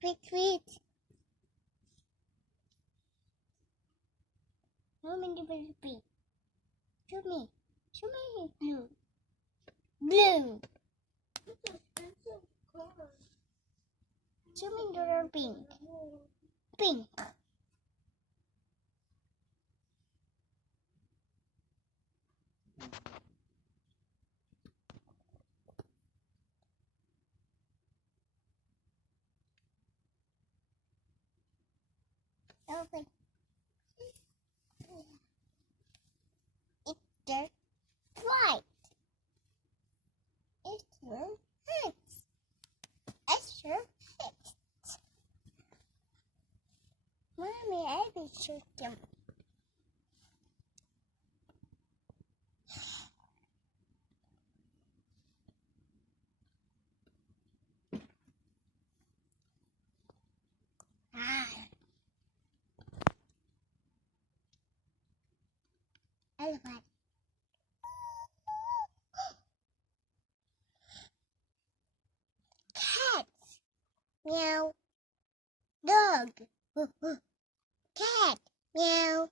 Tweet, tweet. Show me the pink. Show me. Show me blue. Blue. Show me the pink. Pink. Open. It's just white. It will hurt. Extra hurt. Mommy, I will shoot them. Elephant. Cat. Meow. Dog. Cat. Meow.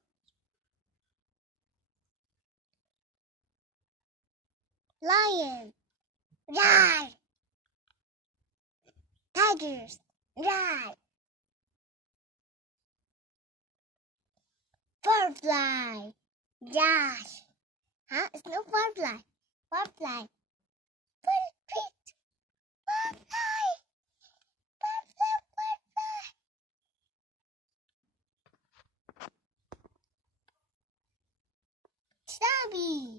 Lion. Roar. Tigers. Roar. Firefly. Josh. Huh? It's no firefly. Firefly. Firefly. Firefly. Firefly. Stubby.